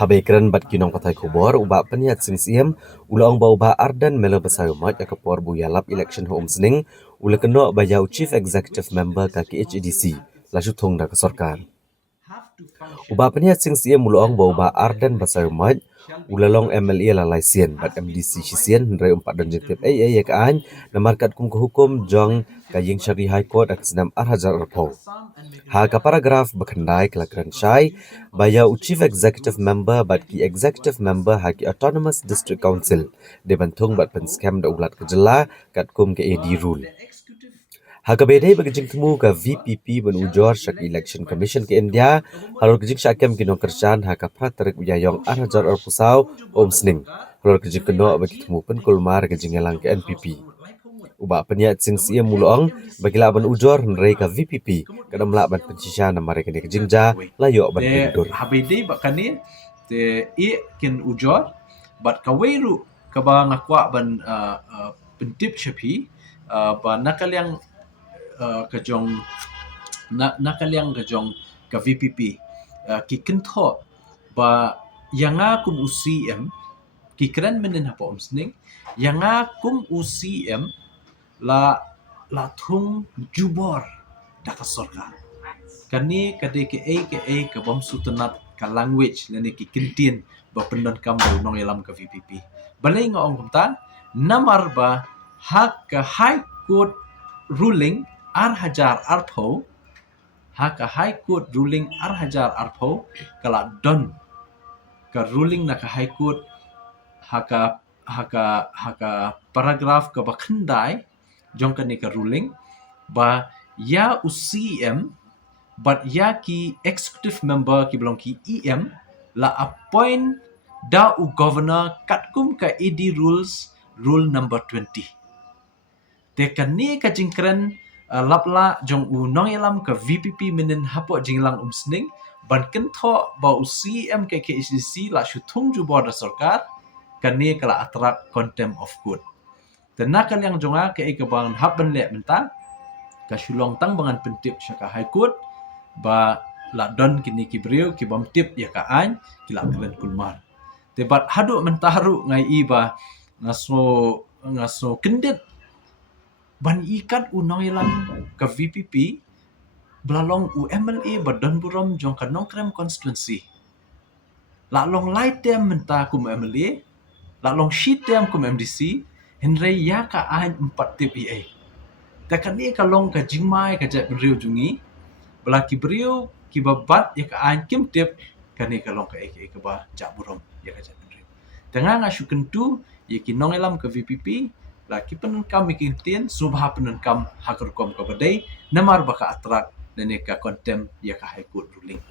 Habaikan bat kinong patay kubor uba peniat sing siem ulang bau ba ardan melo besayo mat ya kapor bu yalap election home sning ula keno bayau chief executive member ka KHDC laju thong da kesorkar. Uba peniat sing siem ulang bau ba ardan besayo mat ulalong MLA lalai sien bat MDC sien hendrai umpat dan jentip ya kaan namarkat kum ke hukum jong kaying syari high court aksenam arhajar arpo. Ha ka paragraf bakhandai kelakran syai baya chief executive member bat ki executive member ha ki autonomous district council de bantung bat pen scam da ulat kejela kat kum ke AD rule. Ha ka bedai bagajing temu ka VPP ben ujor syak election commission ke India halor kejing syakem kino kerjaan ha ka praterik uyayong arhajar arpusau om sning halor kejing keno bagi temu pen kulmar kejing elang ke NPP. Uba peniat sing siem mulong bagi laban ujor nrei ka VPP kadam laban pencisya na mare kene kejingja layo ban pindur. Habide bakani te kin ujor bat kaweru kaba ngakwa ban pentip shapi ba nakalyang kajong nakalyang kajong ka VPP ki kentho ba yanga kum UCM ki kren menen hapo omsning yanga kum UCM la thung jubor daka sorkar kani kade ke ka bom sutanat ka language lene ki kintin ba pendan kam nong yalam ka VPP balai ngong kumtan namar ba hak ka high court ruling arhajar arpo hak ka high court ruling arhajar arpo kala don ka ruling na ka high court haka paragraf ka bakhandai jong kani ka ruling ba ya UCM but ya ki executive member ki belong ki EM la appoint da u governor katkum ka ED rules rule number 20 te kani ka jingkren lapla jong u nong yalam ka VPP menen hapo jinglang umsning ban kentho ba UCM ka KHDC la shutung ju border sarkar kani kala atrak contempt of court tenakan yang jonga ke ikabangan haban le mentan ka shulong tang bangan pentip syaka high court ba la don kini kibriu ki bom tip ya ka an kila kelen kulmar tebat hadu mentaru ngai iba ngaso kendit ban ikat unong ilang ka VPP belalong UMLA badan buram jong ka nongkrem constituency la long light tem menta kum MLA la long sheet tem kum MDC henry ya ka an 4 tip EA takani ka long ka jingmai ka jat briu jungi belaki briu ki babat ya ka an kim tip kani ka long ka ka ba jak buram ya ka jat briu tengah ngasu kentu ya ki nong elam ka VPP la ki penun kam mikintin subha penun kam hakar kom ka badai namar baka atrak dan ka contempt ya ka high court ruling